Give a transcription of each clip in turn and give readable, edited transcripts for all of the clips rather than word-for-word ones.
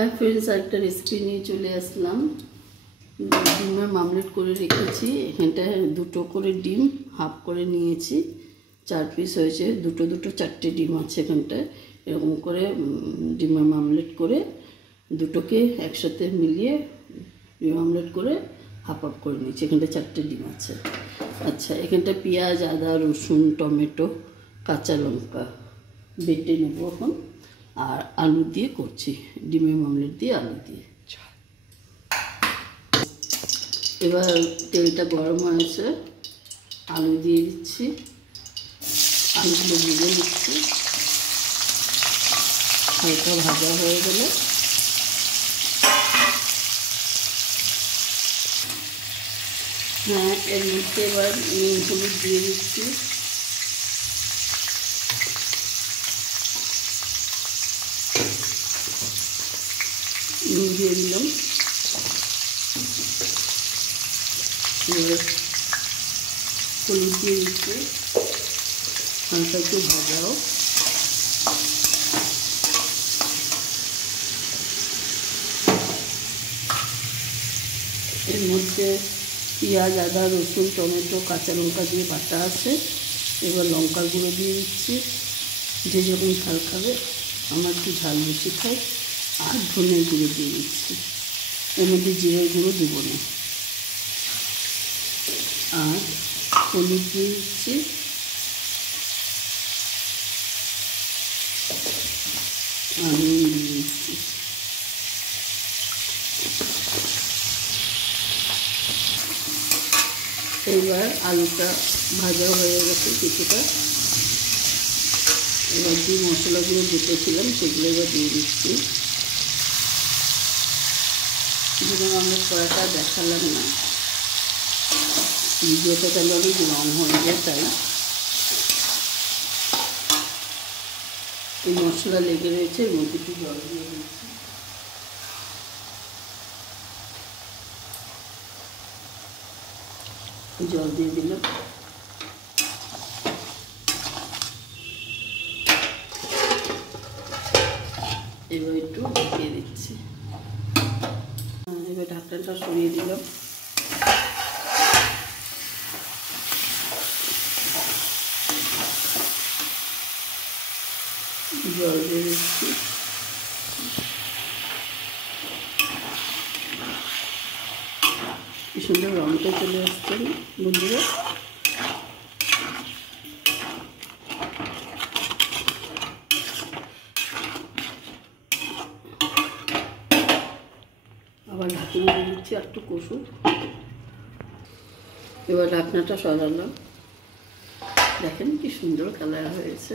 Hi friends, একটা recipe নিয়ে চলে আসলাম। ডিমের মামলেট করে রেখেছি। এখানটায় দুটো করে ডিম হাফ করে নিয়েছি, 4 পিস হয়েছে। দুটো দুটো 4টে ডিম আছে এখানটায়। এরকম করে ডিমের মামলেট করে দুটোকে একসাথে মিলিয়ে ডিম মামলেট করে হাফ হাফ করে নিয়েছি। এখানটায় 4টে ডিম আছে। আচ্ছা, এখানটায় পেঁয়াজ, আদা, রসুন, টমেটো, কাঁচা লঙ্কা বেটে নেব এখন। আর আলু দিয়ে করছি, ডিমের মামলেট দিয়ে আলু দিয়ে। এবার তেলটা গরম হয়েছে, আলু দিয়ে দিচ্ছি। আলুগুলো ভেজে দিচ্ছি। হালকা ভাজা হয়ে গেলে এর মধ্যে এবার হলুদ দিয়ে দিচ্ছি। দিয়ে দিলাম। এবার হলুদ দিয়ে দিচ্ছি, হালকা একটু ভাজাও। এর মধ্যে পেঁয়াজ, আদা, রসুন, টমেটো, কাঁচা লঙ্কা দিয়ে বাটা আছে। এবার লঙ্কার গুঁড়ো দিয়ে দিচ্ছি। যে যেরকম ঝাল খাবে, আমার একটু ঝাল বেশি খাই। আর ধনের গুঁড়ো দিয়ে দিচ্ছি। এর মধ্যে জিরের গুঁড়ো দেবো না। আর হলুদ দিয়ে দিচ্ছি। আর নুন দিয়ে দিচ্ছি। এবার আলুটা ভাজা হয়ে গেছে কিছুটা। এবার যে মশলাগুলো বেটেছিলাম সেগুলো এবার দিয়ে দিচ্ছি। যেমন আমরা কড়াটা দেখালাম না, ভিডিওটা তাহলে অনেক রং হয়ে যায়, তাই এই মশলা লেগে রয়েছে। এর মধ্যে একটু জল দিয়ে দিচ্ছি। জল দিয়ে দিলাম। এবার একটু ঢেকে দিচ্ছি। এবার ঢাকনাটা সরিয়ে দিলাম। জল দিয়ে দিচ্ছি। কি সুন্দর রঙটা চলে আসছে বন্ধুরা। আবার ঢাকনা দিয়ে দিচ্ছি আর একটু কষুন। এবার ঢাকনাটা সরালাম। দেখেন কি সুন্দর কালার হয়েছে।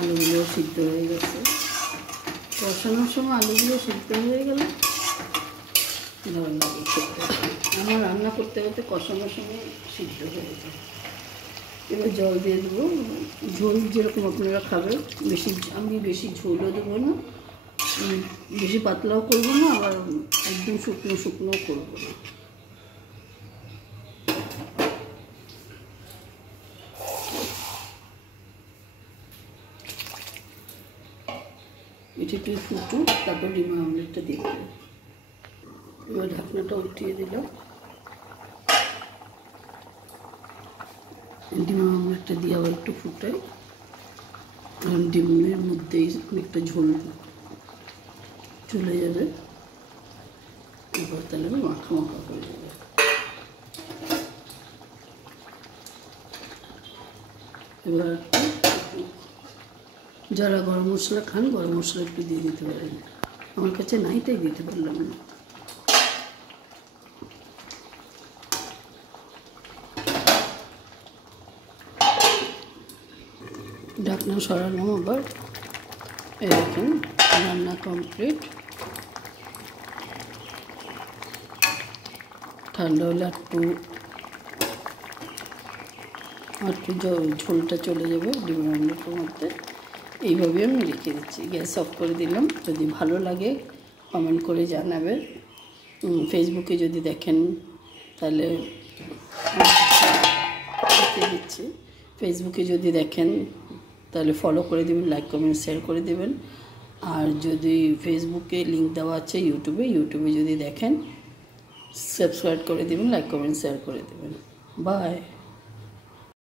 আলুগুলো সিদ্ধ হয়ে গেছে। কষানোর সময় আলুগুলো সিদ্ধ হয়ে গেলে ভালো লাগে খেতে। আমার রান্না করতে করতে কষানোর সময় সিদ্ধ হয়ে যায়। এবার জল দিয়ে দেবো, ঝোল যেরকম আপনারা খাবেন। আমি বেশি ঝোলও দেবো না, বেশি পাতলাও করবো না, আবার একদম শুকনো শুকনোও করবো না। এটা একটু ফুটুক, তারপর ডিমের আমলেটটা দিয়ে দেবো। এবার ঢাকনাটা উঠিয়ে দিলাম। ডিমের আমলেটটা দিয়ে আবার একটু ফুটাই, কারণ ডিমের মধ্যেই অনেকটা ঝোল চলে যাবে। এবার তাহলে মাখা মাখা হয়ে যাবে। এবার যারা গরম মশলা খান, গরম মশলা একটু দিয়ে দিতে পারেন। আমার কাছে নাই, তাই দিতে পারলাম না। ঢাকনা সরালাম আবার। এই দেখুন রান্না কমপ্লিট। ঠান্ডা হলে একটু ঝোলটা চলে যাবে ডিমের আমলেটের মধ্যে। এইভাবে আমি রেখে দিচ্ছি। গ্যাস অফ করে দিলাম। যদি ভালো লাগে কমেন্ট করে জানাবে। ফেসবুকে যদি দেখেন তাহলে দেখে দিচ্ছি। ফেসবুকে যদি দেখেন তাহলে ফলো করে দেবেন, লাইক কমেন্ট শেয়ার করে দেবেন। আর যদি ফেসবুকে লিঙ্ক দেওয়া আছে ইউটিউবে যদি দেখেন সাবস্ক্রাইব করে দেবেন, লাইক কমেন্ট শেয়ার করে দেবেন। বাই।